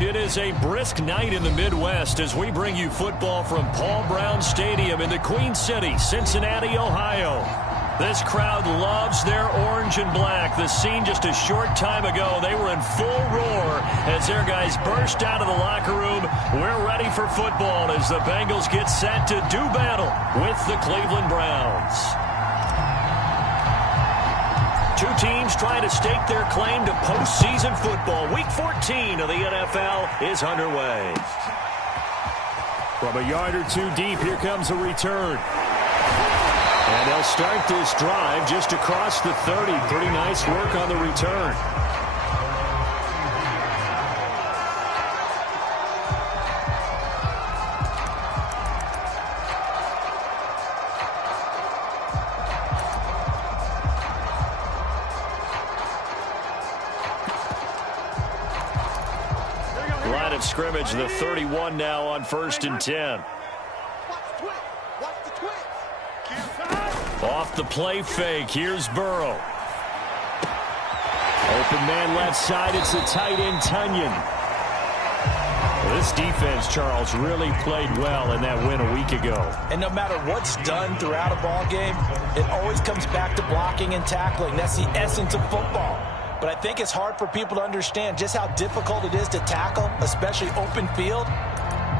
It is a brisk night in the Midwest as we bring you football from Paul Brown Stadium in the Queen City, Cincinnati, Ohio. This crowd loves their orange and black. The scene just a short time ago, they were in full roar as their guys burst out of the locker room. We're ready for football as the Bengals get set to do battle with the Cleveland Browns. Two teams trying to stake their claim to postseason football. Week 14 of the NFL is underway. From a yard or two deep, here comes a return. And they'll start this drive just across the 30. Pretty nice work on the return. Line of scrimmage, the 31 now on 1st and 10. Off the play fake, here's Burrow. Open man left side, it's the tight end Tunyon. This defense, Charles, really played well in that win a week ago. And no matter what's done throughout a ball game, it always comes back to blocking and tackling. That's the essence of football. But I think it's hard for people to understand just how difficult it is to tackle, especially open field.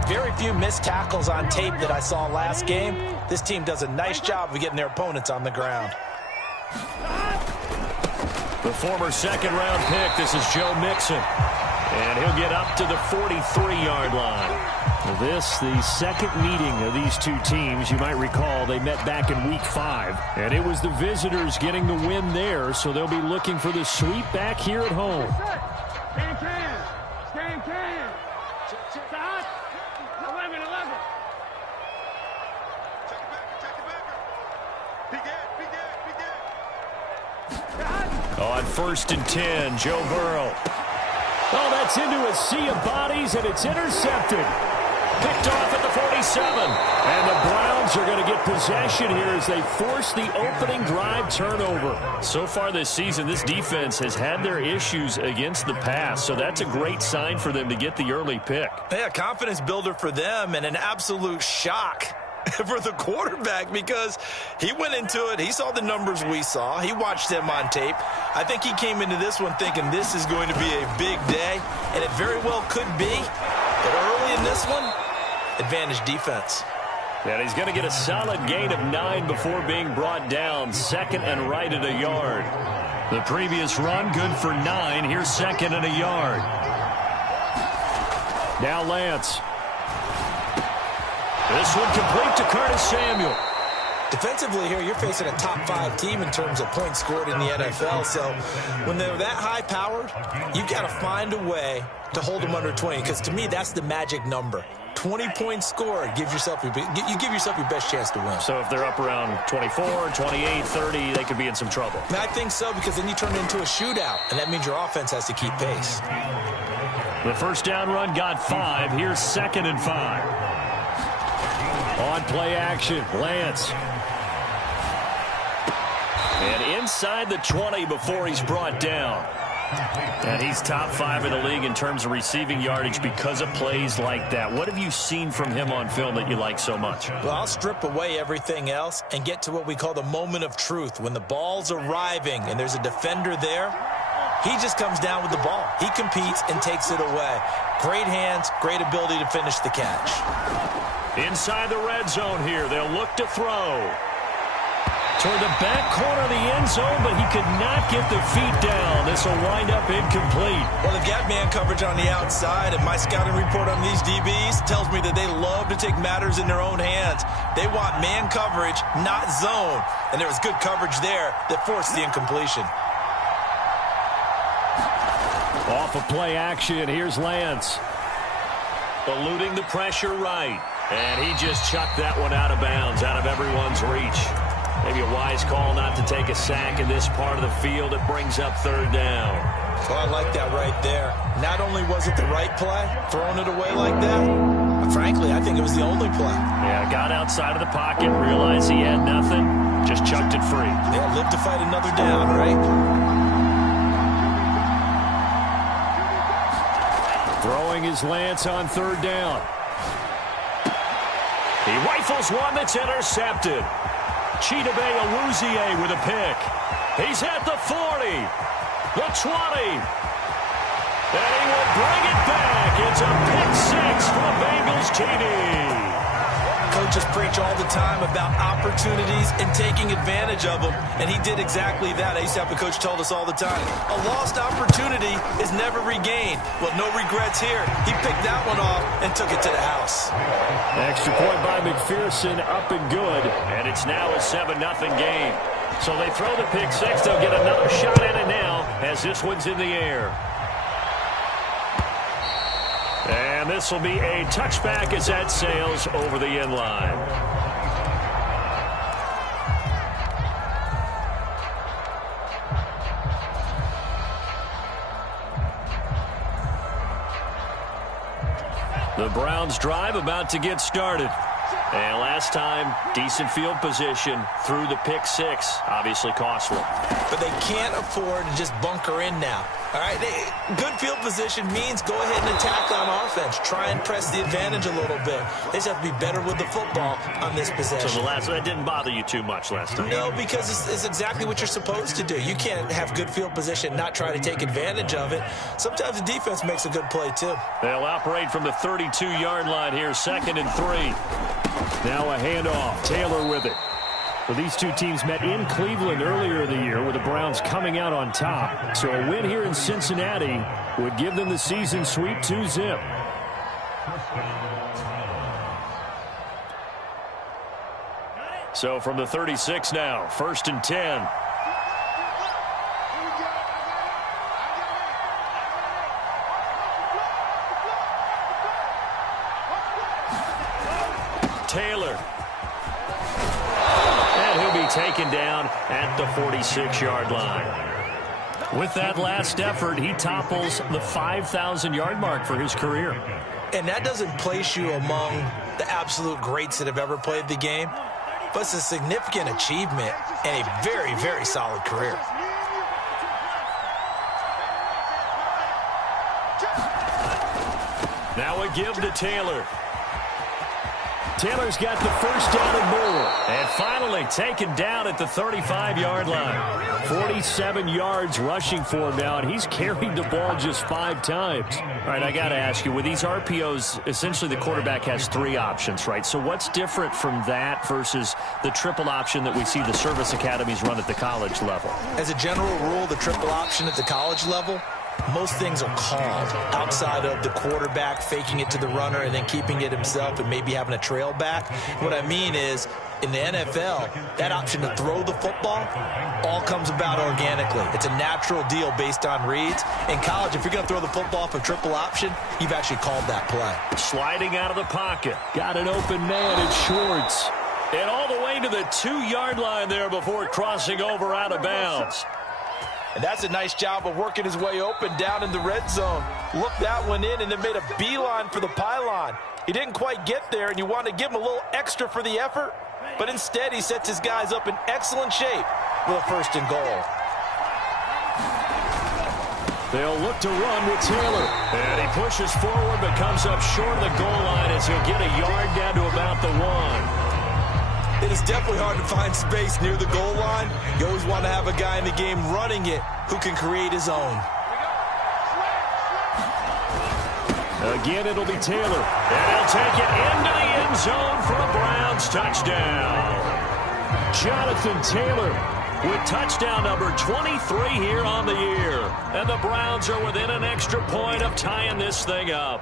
Very few missed tackles on tape that I saw last game. This team does a nice job of getting their opponents on the ground. The former second-round pick, this is Joe Mixon. And he'll get up to the 43-yard line. This, the second meeting of these two teams. You might recall they met back in Week 5. And it was the visitors getting the win there, so they'll be looking for the sweep back here at home. Stand can. Stand can. Stop. 11. On 1st and 10, Joe Burrow. Oh, that's into a sea of bodies, and it's intercepted. Picked off at the 47. And the Browns are going to get possession here as they force the opening drive turnover. So far this season, this defense has had their issues against the pass, so that's a great sign for them to get the early pick. Yeah, confidence builder for them and an absolute shock for the quarterback because he went into it. He saw the numbers we saw. He watched them on tape. I think he came into this one thinking this is going to be a big day, and it very well could be. But early in this one, advantage defense. And he's going to get a solid gain of 9 before being brought down. Second and right at a yard. The previous run, good for 9. Here's second and a yard. Now Lance. This one complete to Curtis Samuel. Defensively here, you're facing a top-5 team in terms of points scored in the NFL. So when they're that high-powered, you've got to find a way to hold them under 20. Because to me, that's the magic number. 20 points scored, you give yourself your best chance to win. So if they're up around 24, 28, 30, they could be in some trouble. I think so, because then you turn it into a shootout, and that means your offense has to keep pace. The first down run got 5. Here's second and 5. On play action, Lance. And inside the 20 before he's brought down. And he's top 5 in the league in terms of receiving yardage because of plays like that. What have you seen from him on film that you like so much? Well, I'll strip away everything else and get to what we call the moment of truth. When the ball's arriving and there's a defender there, he just comes down with the ball. He competes and takes it away. Great hands, great ability to finish the catch. Inside the red zone here, they'll look to throw. Toward the back corner of the end zone, but he could not get the feet down. This will wind up incomplete. Well, they've got man coverage on the outside, and my scouting report on these DBs tells me that they love to take matters in their own hands. They want man coverage, not zone. And there was good coverage there that forced the incompletion. Off of play action, here's Lance. Eluding the pressure right. And he just chucked that one out of bounds, out of everyone's reach. Maybe a wise call not to take a sack in this part of the field. It brings up third down. Well, I like that right there. Not only was it the right play, throwing it away like that, frankly, I think it was the only play. Yeah, got outside of the pocket, realized he had nothing, just chucked it free. Yeah, live to fight another down, right? Throwing his lance on third down. He rifles one that's intercepted. Chidobe Awuzie with a pick. He's at the 40, the 20. And he will bring it back. It's a pick six from Bengals TD. Coaches preach all the time about opportunities and taking advantage of them, and he did exactly that. I used to have a coach told us all the time, a lost opportunity is never regained. Well, no regrets here. He picked that one off and took it to the house. Extra point by McPherson, up and good, and it's now a 7-0 game. So they throw the pick six. They'll get another shot at it now as this one's in the air. And this will be a touchback as that sails over the end line. The Browns drive about to get started. And last time, decent field position through the pick six. Obviously costly. But they can't afford to just bunker in now. All right, good field position means go ahead and attack on offense. Try and press the advantage a little bit. They just have to be better with the football on this possession. So that didn't bother you too much last time? No, because it's exactly what you're supposed to do. You can't have good field position and not try to take advantage of it. Sometimes the defense makes a good play, too. They'll operate from the 32-yard line here, 2nd and 3. Now a handoff. Taylor with it. Well, these two teams met in Cleveland earlier in the year with the Browns coming out on top. So a win here in Cincinnati would give them the season sweep 2-zip. So from the 36 now, 1st and 10. Taylor. And he'll be taken down at the 46-yard line. With that last effort, he topples the 5,000-yard mark for his career. And that doesn't place you among the absolute greats that have ever played the game, but it's a significant achievement and a very, very solid career. Now a give to Taylor. Taylor's got the first down and more. And finally taken down at the 35-yard line. 47 yards rushing for him now, and he's carried the ball just 5 times. All right, I got to ask you, with these RPOs, essentially the quarterback has 3 options, right? So what's different from that versus the triple option that we see the service academies run at the college level? As a general rule, the triple option at the college level, most things are called outside of the quarterback faking it to the runner and then keeping it himself and maybe having a trail back. What I mean is, in the NFL, that option to throw the football all comes about organically. It's a natural deal based on reads. In college, if you're going to throw the football off a triple option, you've actually called that play. Sliding out of the pocket. Got an open man. It's Schwartz. And all the way to the 2-yard line there before crossing over out of bounds. And that's a nice job of working his way open down in the red zone. Looked that one in and then made a beeline for the pylon. He didn't quite get there, and you want to give him a little extra for the effort. But instead, he sets his guys up in excellent shape with a 1st and goal. They'll look to run with Taylor. And he pushes forward but comes up short of the goal line as he'll get a yard down to about the 1. It is definitely hard to find space near the goal line. You always want to have a guy in the game running it who can create his own. Again, it'll be Taylor. And he'll take it into the end zone for a Browns touchdown. Jonathan Taylor with touchdown number 23 here on the year. And the Browns are within an extra point of tying this thing up.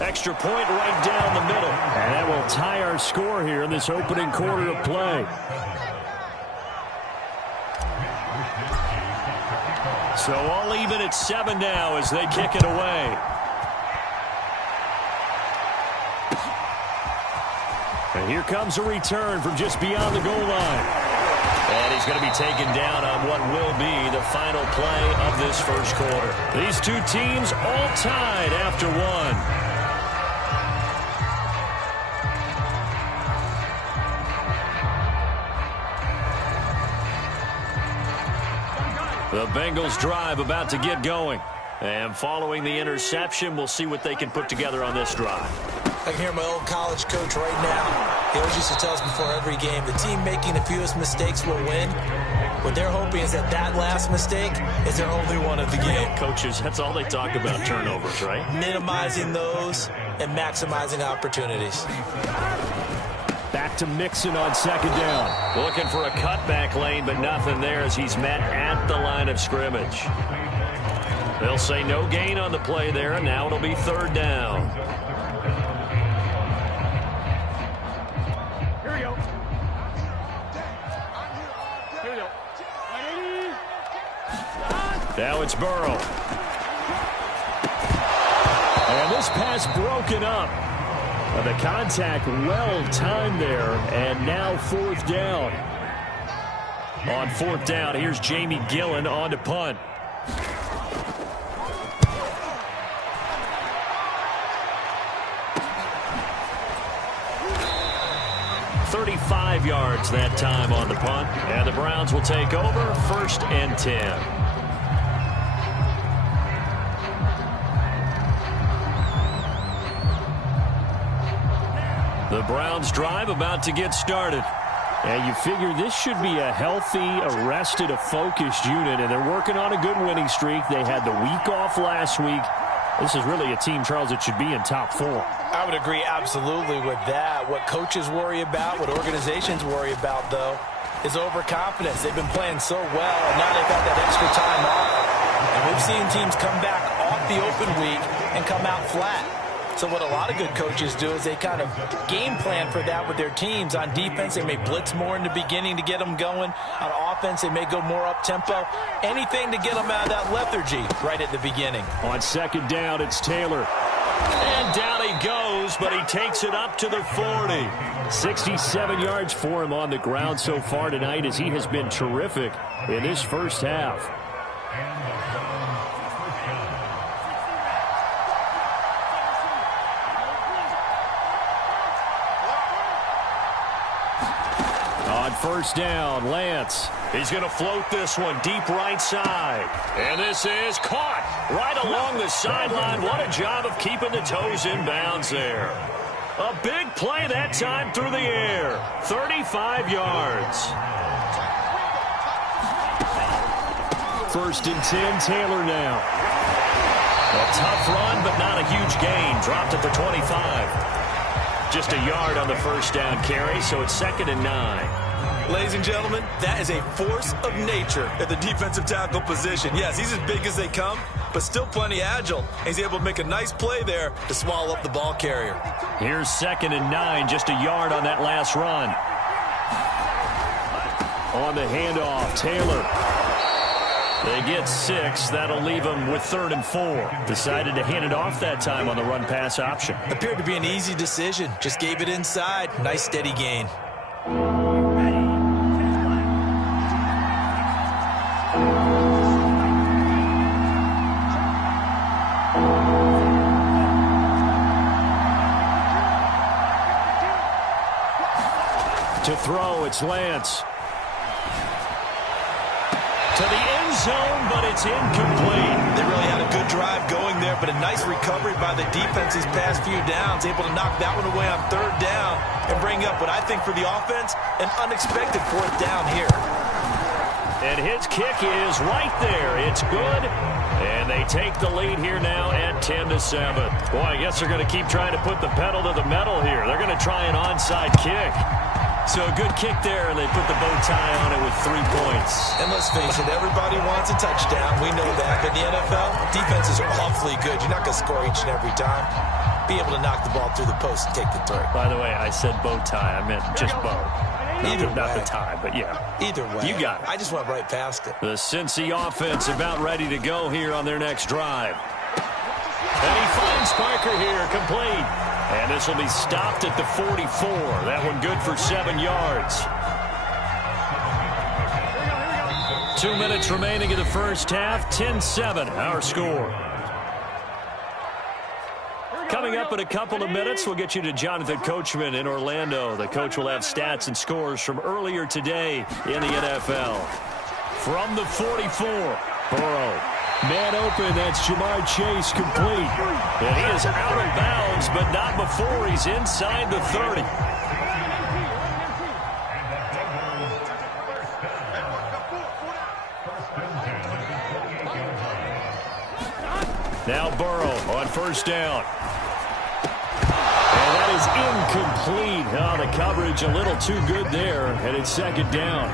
Extra point right down the middle. And that will tie our score here in this opening quarter of play. So all even at 7 now as they kick it away. And here comes a return from just beyond the goal line. And he's going to be taken down on what will be the final play of this first quarter. These two teams all tied after 1. The Bengals drive about to get going. And following the interception, we'll see what they can put together on this drive. I can hear my old college coach right now. He always used to tell us before every game, the team making the fewest mistakes will win. What they're hoping is that last mistake is their only one of the game. Coaches, that's all they talk about, turnovers, right? Minimizing those and maximizing opportunities. Back to Mixon on second down. Looking for a cutback lane, but nothing there as he's met at the line of scrimmage. They'll say no gain on the play there, and now it'll be third down. Here we go. Here we go. Now it's Burrow. And this pass broken up. The contact well timed there, and now fourth down. On fourth down, here's Jamie Gillen on to punt. "35 yards that time on the punt, and the Browns will take over, 1st and 10. The Browns drive about to get started. And you figure this should be a healthy, arrested, a focused unit, and they're working on a good winning streak. They had the week off last week. This is really a team, Charles, that should be in top 4. I would agree absolutely with that. What coaches worry about, what organizations worry about, though, is overconfidence. They've been playing so well, and now they've got that extra time off. And we've seen teams come back off the open week and come out flat. So what a lot of good coaches do is they kind of game plan for that with their teams. On defense, they may blitz more in the beginning to get them going. On offense, they may go more up-tempo. Anything to get them out of that lethargy right at the beginning. On second down, it's Taylor. And down he goes, but he takes it up to the 40. 67 yards for him on the ground so far tonight as he has been terrific in this first half. On first down, Lance. He's going to float this one deep right side. And this is caught right along the sideline. What a job of keeping the toes in bounds there. A big play that time through the air. 35 yards. 1st and 10, Taylor now. A tough run, but not a huge gain. Dropped at the 25. Just a yard on the first down carry, so it's 2nd and 9. Ladies and gentlemen, that is a force of nature at the defensive tackle position. Yes, he's as big as they come, but still plenty agile. He's able to make a nice play there to swallow up the ball carrier. Here's 2nd and 9, just a yard on that last run. On the handoff, Taylor. They get 6. That'll leave them with 3rd and 4. Decided to hand it off that time on the run-pass option. Appeared to be an easy decision. Just gave it inside. Nice steady gain. To throw, it's Lance. To the end zone, but it's incomplete. They really had a good drive going there, but a nice recovery by the defense these past few downs. Able to knock that one away on 3rd down and bring up what I think for the offense, an unexpected 4th down here. And his kick is right there. It's good. And they take the lead here now at 10-7. Boy, I guess they're going to keep trying to put the pedal to the metal here. They're going to try an onside kick. So a good kick there, and they put the bow tie on it with 3 points. And let's face it, everybody wants a touchdown. We know that. But in the NFL, defenses are awfully good. You're not going to score each and every time. Be able to knock the ball through the post and take the 3. By the way, I said bow tie. I meant just bow. Not the tie, but yeah. Either way. You got it. I just went right past it. The Cincy offense about ready to go here on their next drive. And he finds Parker here, complete. And this will be stopped at the 44. That one good for 7 yards. 2 minutes remaining in the first half. 10-7, our score. Coming up in a couple of minutes, we'll get you to Jonathan Coachman in Orlando. The coach will have stats and scores from earlier today in the NFL. From the 44, Burrow. Man open, that's Jamar Chase complete. And he is out of bounds, but not before he's inside the 30. Now Burrow on first down. And that is incomplete. Oh, the coverage a little too good there, and it's second down.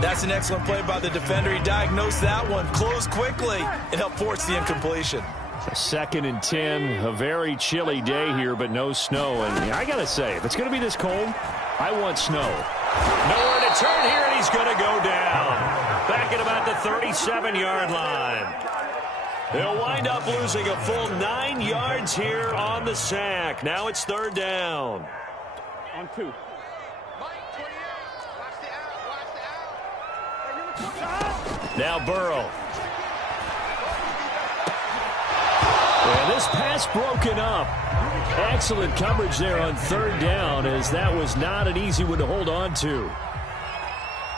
That's an excellent play by the defender. He diagnosed that one, closed quickly, and helped force the incompletion. A 2nd and 10, a very chilly day here, but no snow. And I got to say, if it's going to be this cold, I want snow. Nowhere to turn here, and he's going to go down. Back at about the 37-yard line. They'll wind up losing a full 9 yards here on the sack. Now it's third down. On 2. Now Burrow. And this pass broken up. Excellent coverage there on third down, as that was not an easy one to hold on to.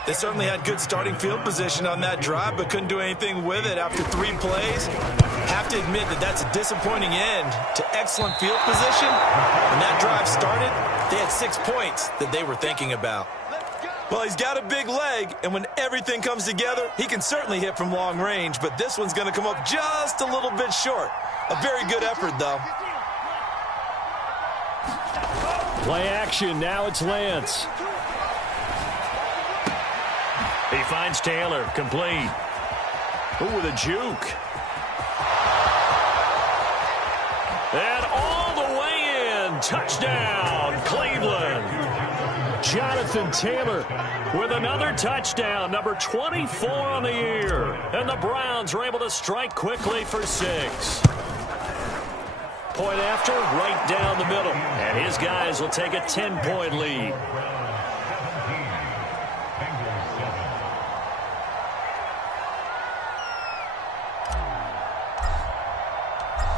They certainly had good starting field position on that drive, but couldn't do anything with it after 3 plays. Have to admit that that's a disappointing end to excellent field position. When that drive started, they had 6 points that they were thinking about. Well, he's got a big leg, and when everything comes together, he can certainly hit from long range, but this one's going to come up just a little bit short. A very good effort, though. Play action. Now it's Lance. He finds Taylor. Complete. Ooh, with a juke. And all the way in. Touchdown, Cleveland. Jonathan Taylor with another touchdown, number 24 on the year. And the Browns are able to strike quickly for 6. Point after, right down the middle. And his guys will take a 10-point lead.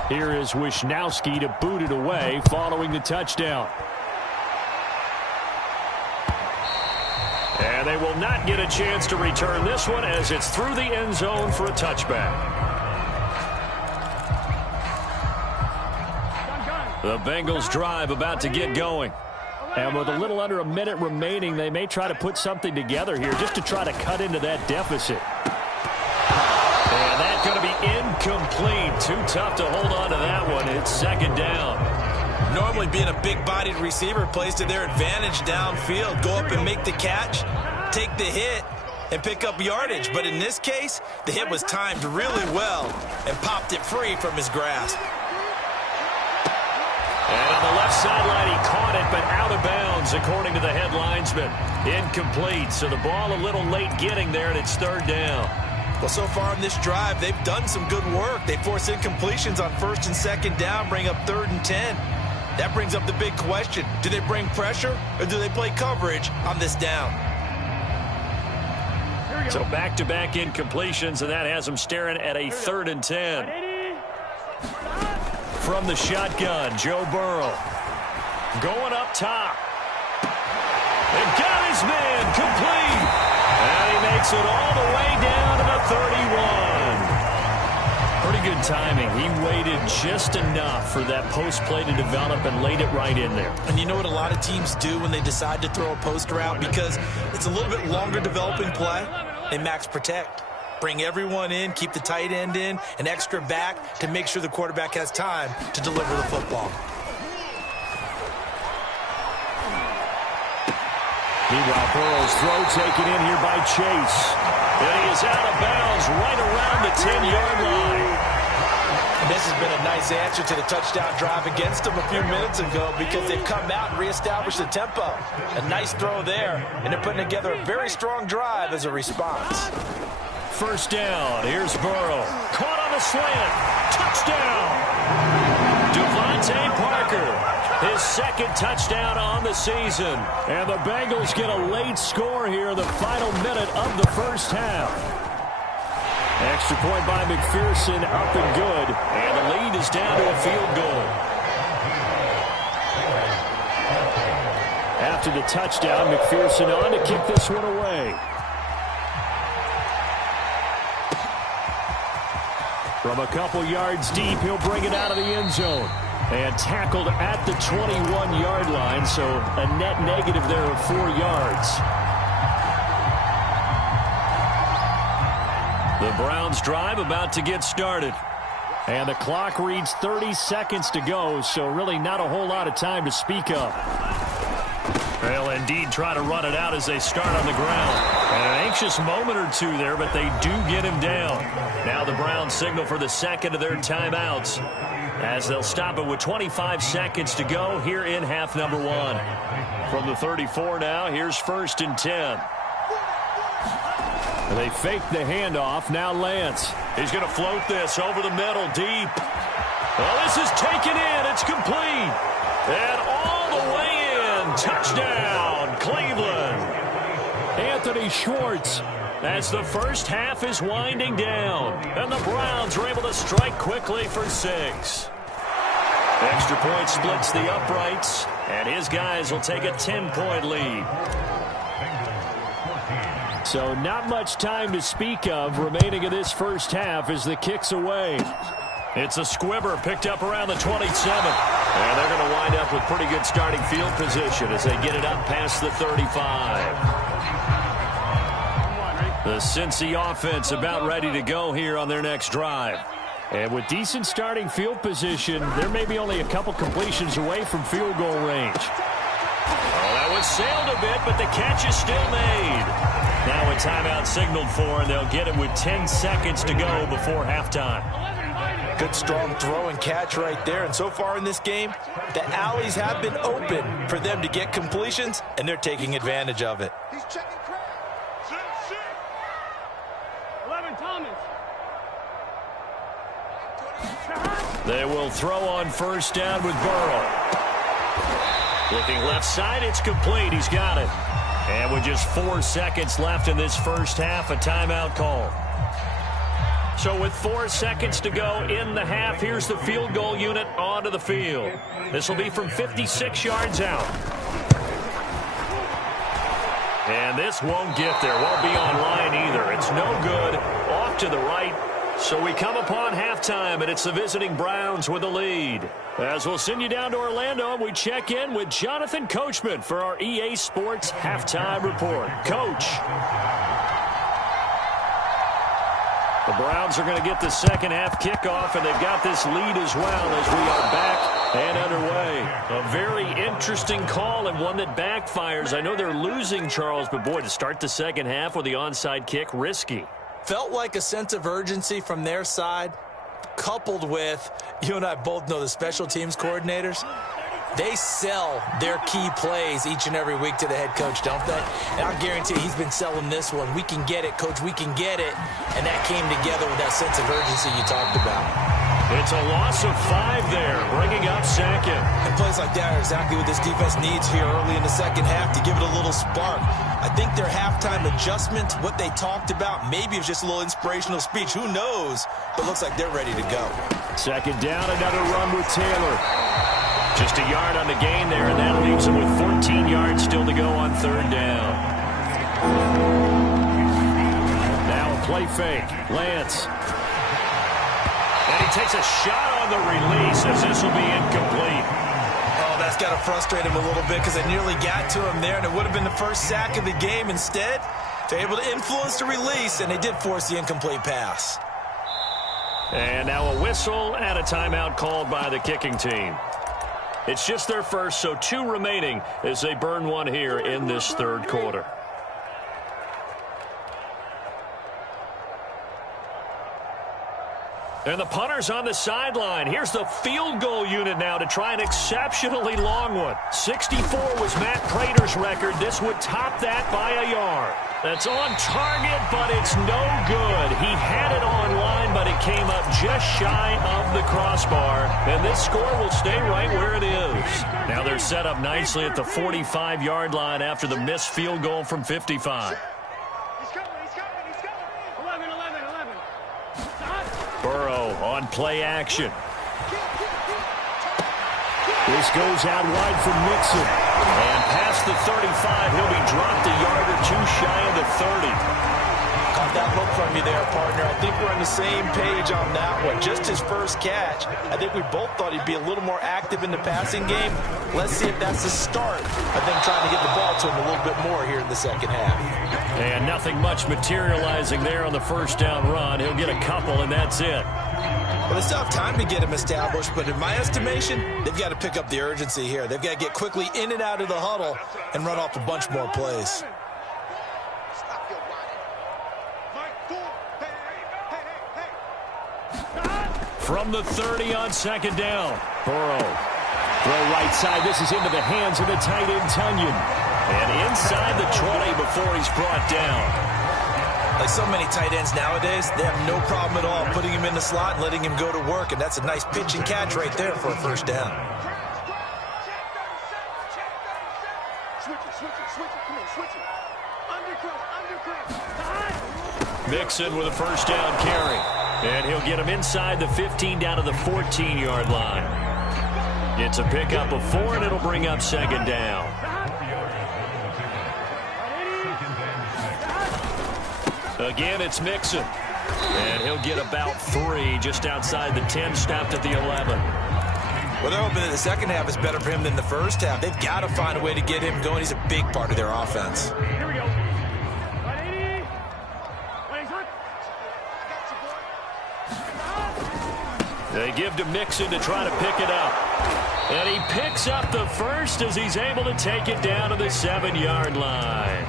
Here is Wisnowski to boot it away following the touchdown. And they will not get a chance to return this one, as it's through the end zone for a touchback. The Bengals drive about to get going. And with a little under a minute remaining, they may try to put something together here just to try to cut into that deficit. And that's going to be incomplete. Too tough to hold on to that one. It's second down. Normally being a big-bodied receiver plays to their advantage downfield. Go up and make the catch, take the hit, and pick up yardage. But in this case, the hit was timed really well and popped it free from his grasp. And on the left sideline, he caught it, but out of bounds, according to the head linesman. Incomplete, so the ball a little late getting there, and it's third down. Well, so far in this drive, they've done some good work. They force incompletions on first and second down, bring up 3rd and 10. That brings up the big question. Do they bring pressure, or do they play coverage on this down? So back-to-back incompletions, and that has them staring at a 3rd and 10. From the shotgun, Joe Burrow. Going up top. And got his man complete. And he makes it all the way down to the 31. Pretty good timing. He waited just enough for that post play to develop and laid it right in there. And you know what a lot of teams do when they decide to throw a post route? Because it's a little bit longer developing play, they max protect. Bring everyone in, keep the tight end in, an extra back to make sure the quarterback has time to deliver the football. Meanwhile, Burrow's throw taken in here by Chase. And he is out of bounds right around the 10-yard line. And this has been a nice answer to the touchdown drive against them a few minutes ago, because they've come out and reestablished the tempo. A nice throw there, and they're putting together a very strong drive as a response. First down. Here's Burrow. Caught on the slant. Touchdown. Devontae Parker. His 2nd touchdown on the season. And the Bengals get a late score here in the final minute of the first half. Extra point by McPherson, up and good. And the lead is down to a field goal. After the touchdown, McPherson on to kick this one away. From a couple yards deep, he'll bring it out of the end zone. And tackled at the 21-yard line, so a net negative there of 4 yards. The Browns drive about to get started. And the clock reads 30 seconds to go, so really not a whole lot of time to speak of. They'll indeed try to run it out as they start on the ground. And an anxious moment or two there, but they do get him down. Now the Browns signal for the second of their timeouts as they'll stop it with 25 seconds to go here in half number 1. From the 34 now, here's 1st and 10. They fake the handoff. Now Lance. He's going to float this over the middle deep. Well, this is taken in. It's complete. And all the way in. Touchdown, Cleveland. Anthony Schwartz as the first half is winding down. And the Browns are able to strike quickly for 6. Extra point splits the uprights. And his guys will take a 10-point lead. So not much time to speak of remaining in this first half as the kick's away. It's a squibber picked up around the 27. And they're going to wind up with pretty good starting field position as they get it up past the 35. The Cincy offense about ready to go here on their next drive. And with decent starting field position, they're maybe only a couple completions away from field goal range. Oh, that was sailed a bit, but the catch is still made. Now a timeout signaled for, and they'll get it with 10 seconds to go before halftime. Good strong throw and catch right there. And so far in this game, the alleys have been open for them to get completions, and they're taking advantage of it. He's checking crowd. 11 Thomas. They will throw on 1st down with Burrow. Looking left side, it's complete. He's got it. And with just 4 seconds left in this first half, a timeout call. So with 4 seconds to go in the half, here's the field goal unit onto the field. This will be from 56 yards out. And this won't get there. Won't be on line either. It's no good. Off to the right. So we come upon halftime, and it's the visiting Browns with the lead. As we'll send you down to Orlando, we check in with Jonathan Coachman for our EA Sports Halftime Report. Coach. The Browns are going to get the second half kickoff, and they've got this lead as well as we are back and underway. A very interesting call and one that backfires. I know they're losing, Charles, but boy, to start the second half with the onside kick, risky. Felt like a sense of urgency from their side, coupled with, you and I both know the special teams coordinators. They sell their key plays each and every week to the head coach, don't they? And I'll guarantee you he's been selling this one. We can get it, coach, we can get it. And that came together with that sense of urgency you talked about. It's a loss of 5 there, bringing up second. And plays like that are exactly what this defense needs here early in the second half to give it a little spark. I think their halftime adjustment, what they talked about, maybe it was just a little inspirational speech. Who knows? But looks like they're ready to go. Second down, another run with Taylor. Just a yard on the gain there, and that leaves them with 14 yards still to go on 3rd down. Now a play fake. Lance. And he takes a shot on the release as this will be incomplete. Oh, that's got to frustrate him a little bit because they nearly got to him there, and it would have been the first sack of the game. Instead, they're able to influence the release, and they did force the incomplete pass. And now a whistle and a timeout called by the kicking team. It's just their first, so 2 remaining as they burn one here in this 3rd quarter. And the punter's on the sideline. Here's the field goal unit now to try an exceptionally long one. 64 was Matt Prater's record. This would top that by a yard. That's on target, but it's no good. He had it on line, but it came up just shy of the crossbar. And this score will stay right where it is. Now they're set up nicely at the 45-yard line after the missed field goal from 55. Burrow on play action. This goes out wide for Mixon. And past the 35, he'll be dropped a yard or 2 shy of the 30. Caught that look from you there, partner. I think we're on the same page on that one. Just his first catch, I think we both thought he'd be a little more active in the passing game. Let's see if that's the start of them trying to get the ball to him a little bit more here in the second half. And nothing much materializing there on the first down run. He'll get a couple, and that's it. Well, they still have time to get him established, but in my estimation, they've got to pick up the urgency here. They've got to get quickly in and out of the huddle and run off a bunch more plays. From the 30 on second down. Burrow. Throw right side. This is into the hands of the tight end, Tunyon. And inside the 20 before he's brought down. Like so many tight ends nowadays, they have no problem at all putting him in the slot and letting him go to work. And that's a nice pitch and catch right there for a first down. Mixon with a first down carry. And he'll get him inside the 15 down to the 14-yard line. It's a pickup of 4, and it'll bring up second down. Again, it's Mixon. And he'll get about 3 just outside the 10, stopped at the 11. Well, they're hoping that the second half is better for him than the first half. They've got to find a way to get him going. He's a big part of their offense. Here we go. They give to Mixon to try to pick it up. And he picks up the first as he's able to take it down to the 7-yard line.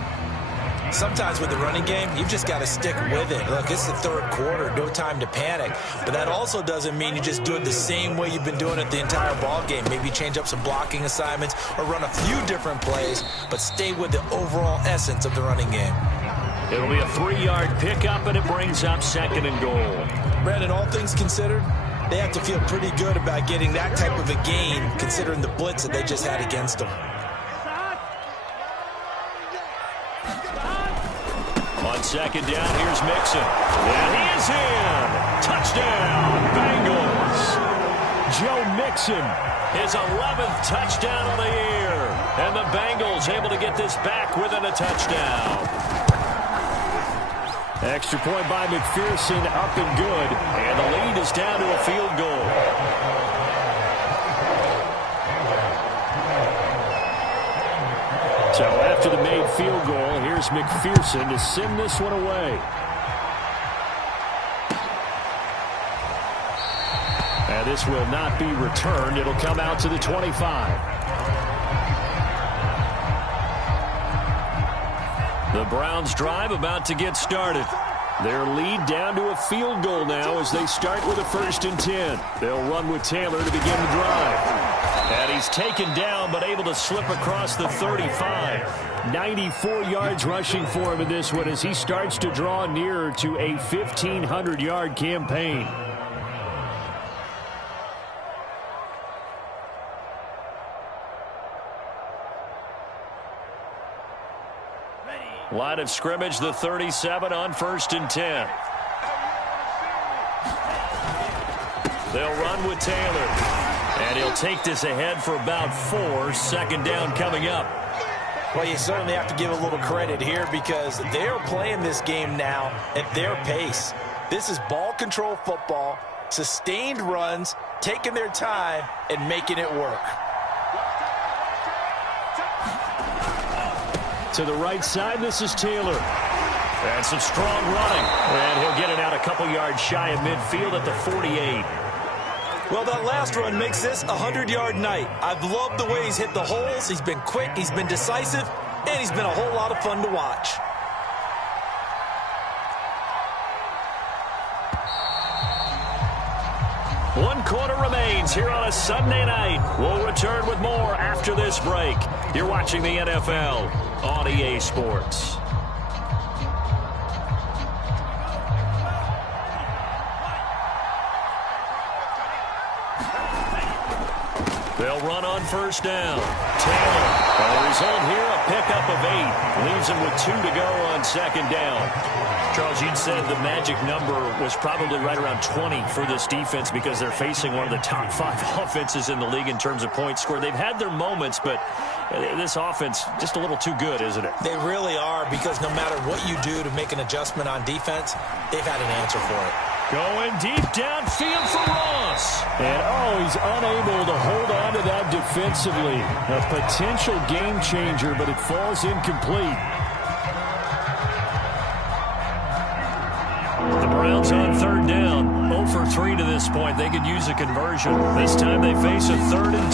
Sometimes with the running game, you've just got to stick with it. Look, it's the third quarter, no time to panic. But that also doesn't mean you just do it the same way you've been doing it the entire ball game. Maybe change up some blocking assignments or run a few different plays, but stay with the overall essence of the running game. It'll be a 3-yard pickup, and it brings up second and goal. Brandon, all things considered, they have to feel pretty good about getting that type of a gain, considering the blitz that they just had against them. On second down, here's Mixon. And he is in. Touchdown, Bengals. Joe Mixon, his 11th touchdown of the year. And the Bengals able to get this back within a touchdown. Extra point by McPherson, up and good. And the lead is down to a field goal. So after the made field goal, here's McPherson to send this one away. And this will not be returned. It'll come out to the 25. The Browns drive about to get started. Their lead down to a field goal now as they start with a 1st and 10. They'll run with Taylor to begin the drive. And he's taken down but able to slip across the 35. 94 yards rushing for him in this one as he starts to draw nearer to a 1,500-yard campaign. Line of scrimmage, the 37 on 1st and 10. They'll run with Taylor. And he'll take this ahead for about 4. Second down coming up. Well, you certainly have to give a little credit here because they're playing this game now at their pace. This is ball control football, sustained runs, taking their time, and making it work. To the right side, this is Taylor. And some strong running. And he'll get it out a couple yards shy of midfield at the 48. Well, that last run makes this a 100-yard night. I've loved the way he's hit the holes. He's been quick, he's been decisive, and he's been a whole lot of fun to watch. One quarter remains here on a Sunday night. We'll return with more after this break. You're watching the NFL on EA Sports. They'll run on first down. Taylor. The result here, a pickup of 8. Leaves him with 2 to go on second down. Charles, you'd said the magic number was probably right around 20 for this defense because they're facing one of the top 5 offenses in the league in terms of points scored. They've had their moments, but this offense just a little too good, isn't it? They really are, because no matter what you do to make an adjustment on defense, they've had an answer for it. Going deep downfield for Ross. And, he's unable to hold on to that defensively. A potential game changer, but it falls incomplete. The Browns on third down. 0 for 3 to this point. They could use a conversion. This time they face a 3rd and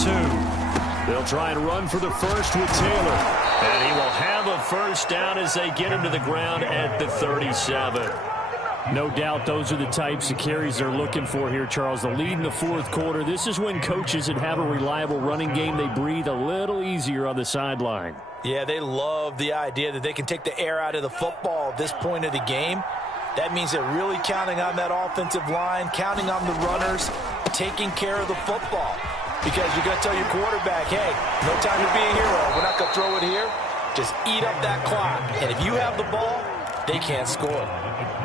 2. They'll try and run for the first with Taylor. And he will have a first down as they get him to the ground at the 37. No doubt those are the types of carries they're looking for here, Charles. The lead in the fourth quarter. This is when coaches that have a reliable running game, they breathe a little easier on the sideline. Yeah, they love the idea that they can take the air out of the football at this point of the game. That means they're really counting on that offensive line, counting on the runners, taking care of the football. Because you're going to tell your quarterback, hey, no time to be a hero. We're not going to throw it here. Just eat up that clock. And if you have the ball, they can't score.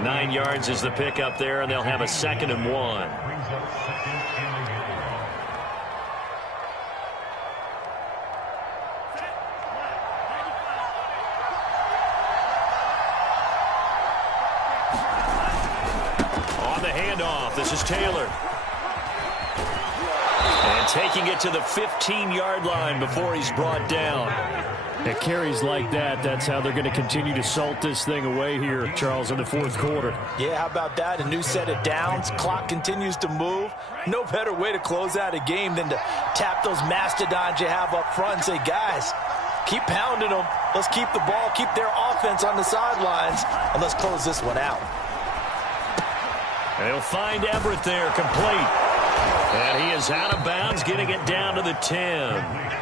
9 yards is the pickup there, and they'll have a 2nd and 1. On the handoff, this is Taylor. And taking it to the 15-yard line before he's brought down. At carries like that, that's how they're going to continue to salt this thing away here, Charles, in the fourth quarter. Yeah, how about that? A new set of downs. Clock continues to move. No better way to close out a game than to tap those mastodons you have up front and say, guys, keep pounding them. Let's keep the ball, keep their offense on the sidelines, and let's close this one out. They'll find Everett there, complete. And he is out of bounds, getting it down to the 10.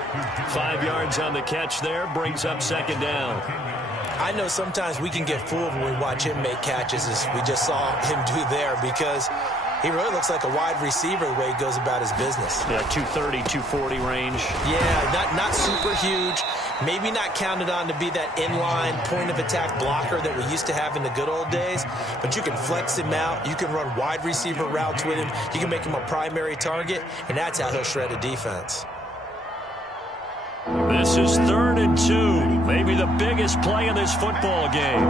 5 yards on the catch there, brings up 2nd down. I know sometimes we can get fooled when we watch him make catches, as we just saw him do there, because he really looks like a wide receiver the way he goes about his business. Yeah, 230, 240 range. Yeah, not super huge. Maybe not counted on to be that inline point-of-attack blocker that we used to have in the good old days, but you can flex him out. You can run wide receiver routes with him. You can make him a primary target, and that's how he'll shred a defense. This is 3rd and 2. Maybe the biggest play in this football game.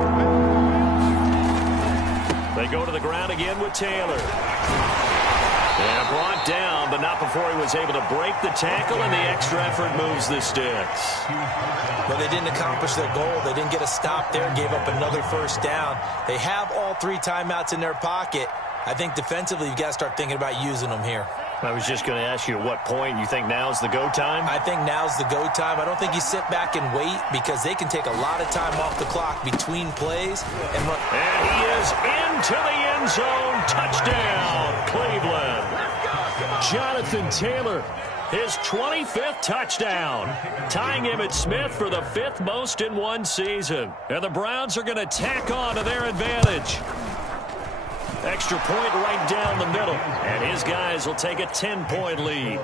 They go to the ground again with Taylor. And brought down, but not before he was able to break the tackle, and the extra effort moves the sticks. Well, they didn't accomplish their goal. They didn't get a stop there, gave up another first down. They have all 3 timeouts in their pocket. I think defensively you've got to start thinking about using them here. I was just going to ask you at what point you think now's the go time? I think now's the go time. I don't think you sit back and wait, because they can take a lot of time off the clock between plays and run. And he is into the end zone. Touchdown, Cleveland. Jonathan Taylor, his 25th touchdown, tying him at Smith for the 5th most in one season. And the Browns are going to tack on to their advantage. Extra point right down the middle. And his guys will take a 10-point lead.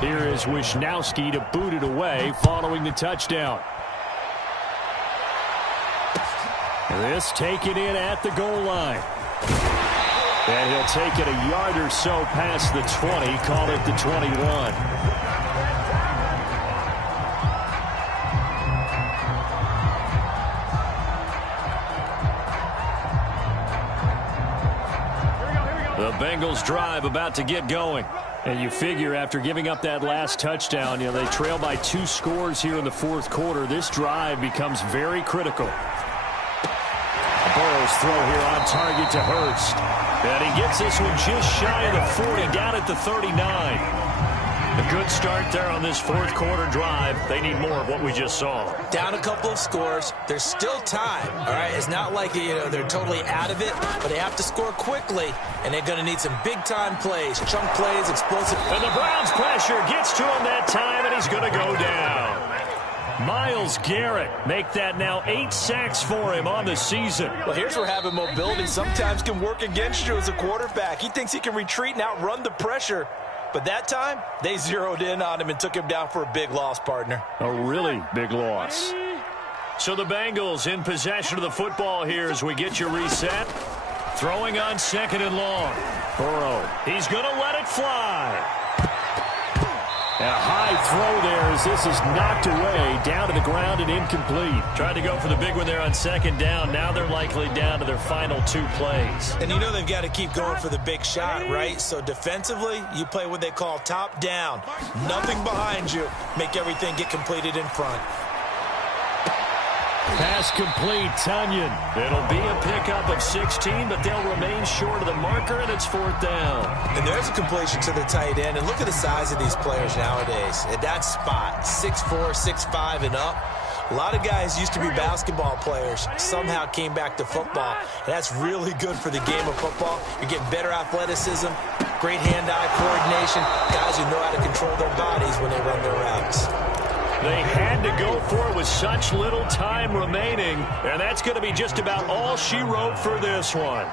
Here is Wisnowski to boot it away following the touchdown. This taken in at the goal line. And he'll take it a yard or so past the 20, call it the 21. The Bengals drive about to get going. And you figure after giving up that last touchdown, they trail by 2 scores here in the fourth quarter. This drive becomes very critical. Burrow's throw here on target to Hurst. And he gets this one just shy of the 40, down at the 39. A good start there on this fourth quarter drive. They need more of what we just saw. Down a couple of scores. There's still time, all right? It's not like, they're totally out of it, but they have to score quickly, and they're going to need some big-time plays, chunk plays, explosive. And the Browns' pressure gets to him that time, and he's going to go down. Myles Garrett make that now 8 sacks for him on the season. Well, here's where having mobility sometimes can work against you as a quarterback. He thinks he can retreat and outrun the pressure. But that time, they zeroed in on him and took him down for a big loss, partner. A really big loss. So the Bengals in possession of the football here as we get you reset. Throwing on 2nd and long. Burrow, he's going to let it fly. A high throw there as this is knocked away, down to the ground and incomplete. Tried to go for the big one there on 2nd down. Now they're likely down to their final 2 plays. And you know they've got to keep going for the big shot, right? So defensively, you play what they call top down. Nothing behind you. Make everything get completed in front. Pass complete, Tunyon. It'll be a pickup of 16, but they'll remain short of the marker, and it's 4th down. And there's a completion to the tight end. And look at the size of these players nowadays. At that spot, 6'4", 6'5", and up. A lot of guys used to be basketball players, somehow came back to football. And that's really good for the game of football. You're getting better athleticism, great hand-eye coordination, guys who know how to control their bodies when they run their routes. They had to go for it with such little time remaining, and that's going to be just about all she wrote for this one.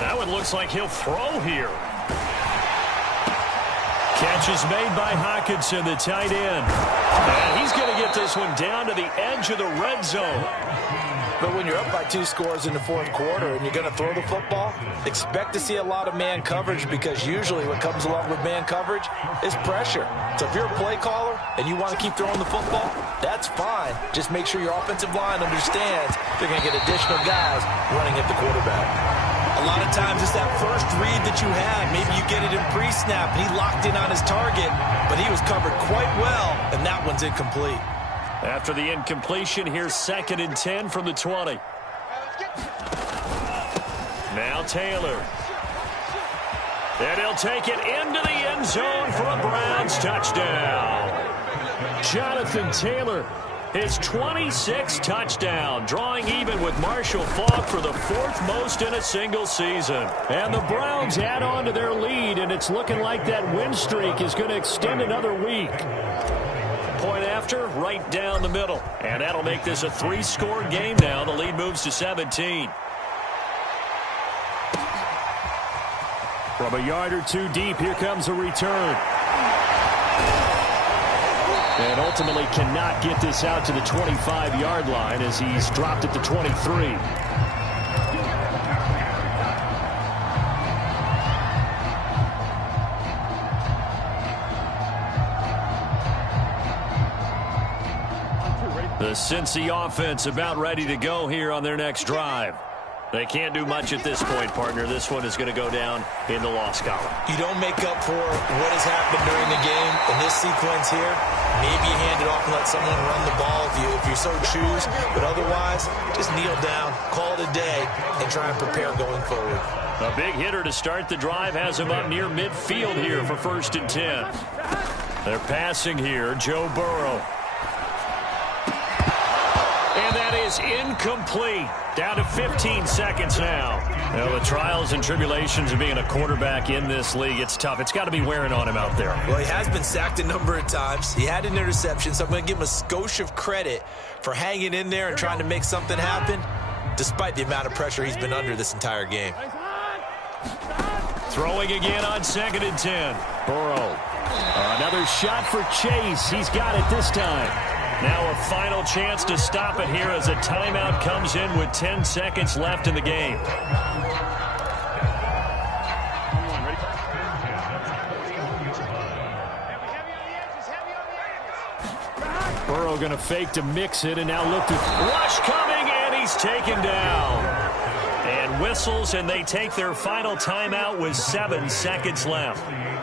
That one looks like he'll throw here. Catch is made by Hockenson, the tight end. And he's going to get this one down to the edge of the red zone. But when you're up by 2 scores in the 4th quarter and you're going to throw the football, expect to see a lot of man coverage because usually what comes along with man coverage is pressure. So if you're a play caller and you want to keep throwing the football, that's fine. Just make sure your offensive line understands they're going to get additional guys running at the quarterback. A lot of times it's that first read that you had. Maybe you get it in pre-snap, and he locked in on his target, but he was covered quite well, and that one's incomplete. After the incompletion, here's 2nd and 10 from the 20. Now Taylor. And he'll take it into the end zone for a Browns touchdown. Jonathan Taylor, his 26th touchdown, drawing even with Marshall Faulk for the 4th most in a single season. And the Browns add on to their lead, and it's looking like that win streak is going to extend another week. Point after, right down the middle. And that'll make this a 3-score game now. The lead moves to 17. From a yard or 2 deep, here comes a return. And ultimately cannot get this out to the 25-yard line as he's dropped at the 23. The Cincy offense about ready to go here on their next drive. They can't do much at this point, partner. This one is going to go down in the loss column. You don't make up for what has happened during the game in this sequence here. Maybe you hand it off and let someone run the ball if you so choose. But otherwise, just kneel down, call it a day, and try and prepare going forward. A big hitter to start the drive has him up near midfield here for 1st and 10. They're passing here, Joe Burrow. And that is incomplete. Down to 15 seconds now. Well, the trials and tribulations of being a quarterback in this league, it's tough. It's got to be wearing on him out there. Well, he has been sacked a number of times. He had an interception, so I'm going to give him a skosh of credit for hanging in there and trying to make something happen, despite the amount of pressure he's been under this entire game. Throwing again on 2nd and 10. Burrow. Another shot for Chase. He's got it this time. Now a final chance to stop it here as a timeout comes in with 10 seconds left in the game. Burrow going to fake to mix it, and now look to rush coming, and he's taken down. And whistles, and they take their final timeout with 7 seconds left.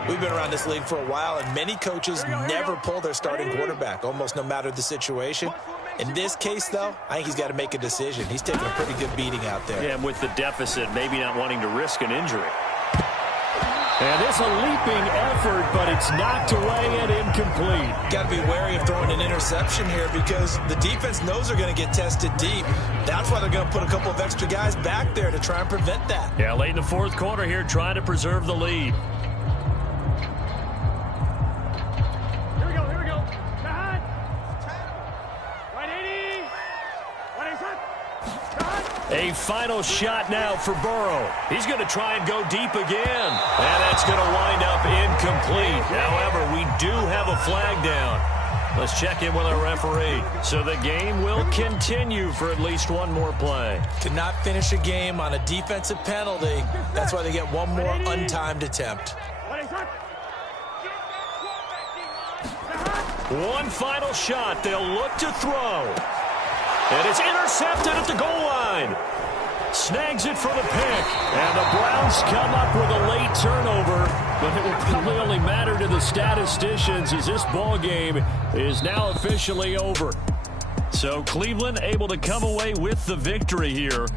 We've been around this league for a while, and many coaches never pull their starting quarterback, almost no matter the situation. In this case, though, I think he's got to make a decision. He's taking a pretty good beating out there. Yeah, and with the deficit, maybe not wanting to risk an injury. And it's a leaping effort, but it's knocked away and incomplete. Got to be wary of throwing an interception here because the defense knows they're going to get tested deep. That's why they're going to put a couple of extra guys back there to try and prevent that. Yeah, late in the fourth quarter here, trying to preserve the lead. Here we go, here we go. Cut. Right 80. Right set. Cut. A final shot now for Burrow. He's going to try and go deep again. And that's going to wind up incomplete. However, we do have a flag down. Let's check in with our referee. So the game will continue for at least one more play. To not finish a game on a defensive penalty, that's why they get one more untimed attempt. Right set. One final shot. They'll look to throw. And it's intercepted at the goal line. Snags it for the pick. And the Browns come up with a late turnover. But it will probably only matter to the statisticians as this ball game is now officially over. So Cleveland able to come away with the victory here.